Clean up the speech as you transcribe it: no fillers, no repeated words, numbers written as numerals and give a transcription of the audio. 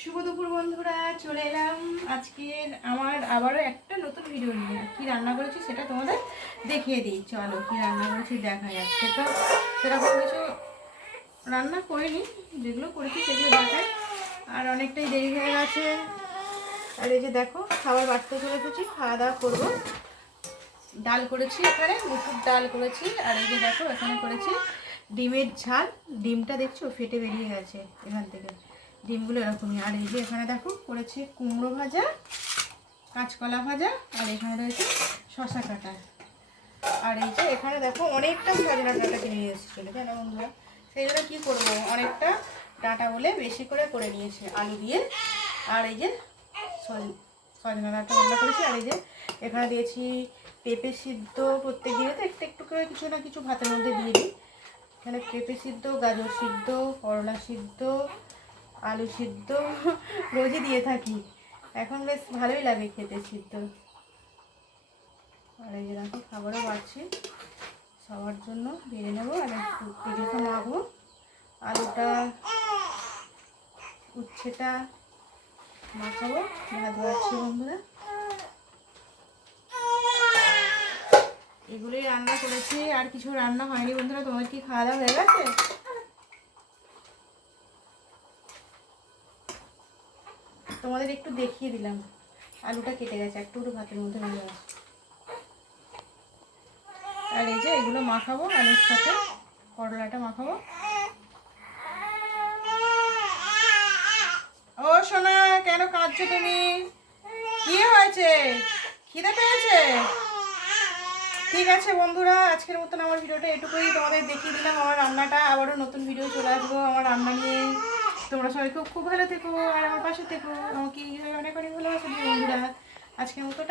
শুভ দুপুর বন্ধুরা, চলে এলাম আজকে আমার আবারও একটা নতুন ভিডিও নিয়ে। কি রান্না করেছি সেটা তোমাদের দেখিয়ে দিই। চলো কি রান্না করেছি দেখা যাচ্ছে। তো সেরকম কিছু রান্না করিনি, যেগুলো করেছি সেগুলো দেখায়। আর অনেকটাই দেরি হয়ে গেছে। আর এই যে দেখো, খাবার বাড়তে চলে এসেছি, খাওয়া দাওয়া করবো। ডাল করেছি, এখানে মুসুর ডাল করেছি। আর এই যে দেখো, এখানে করেছি ডিমের ঝাল। ডিমটা দেখছো ফেটে বেরিয়ে গেছে এখান থেকে, ডিমগুলো এরকমই। আর এই যে এখানে দেখো করেছি কুমড়ো ভাজা, কাঁচকলা ভাজা, আর এখানে রয়েছে শশা কাটা। আর এই যে এখানে দেখো অনেকটা সজনা ডাঁটা কিনে নিয়ে এসেছিলো, জানো বন্ধুরা। সেই জন্য কী করবো, অনেকটা ডাঁটা বলে বেশি করে নিয়েছে আলু দিয়ে। আর এই যে সজনা ডাঁটা রান্না করেছি। আর এই যে এখানে দিয়েছি পেঁপে সিদ্ধ। প্রত্যেক দিনে তো একটু একটু করে কিছু না কিছু ভাতের মধ্যে দিয়ে দিই। এখানে পেঁপে সিদ্ধ, গাজর সিদ্ধ, করলা সিদ্ধ, আলু সিদ্ধ রোজই দিয়ে থাকি। এখন বেশ ভালোই লাগে খেতে সিদ্ধ। আর এই যে দেখো খাবারও বাড়ছি, সবার জন্য বেড়ে নেবো। আর একটু এগুলোকে মাখবো, আলুটা উচ্ছেটা মাখাবো। ভাত বাড়ছি বন্ধুরা, এগুলোই রান্না করেছি, আর কিছু রান্না হয়নি বন্ধুরা। তোমার কি খাওয়া দাওয়া হয়ে গেছে? তোমাদের একটু দেখিয়ে দিলাম, আলুটা কেটে গেছে, একটু ভাতের মধ্যে নিয়ে গেছে। আর এই যে এগুলো মাখাবো, আলুর সাথে করলাটা মাখাবো। ও সোনা, কেন কাঁদছো তুমি? কি হয়েছে? খিদে পেয়েছে? ঠিক আছে বন্ধুরা, আজকের মতন আমার ভিডিওটা এটুকুই। তোমাদের দেখিয়ে দিলাম আমার রান্নাটা। আবারও নতুন ভিডিও চলে আসবো আমার রান্না নিয়ে। তোমরা সবাই খুব খুব ভালো থেকো, আর আমার পাশে থেকো। আমাকে এইভাবে অনেক অনেক ভালোবাসা দিও বন্ধুরা। আজকের মতো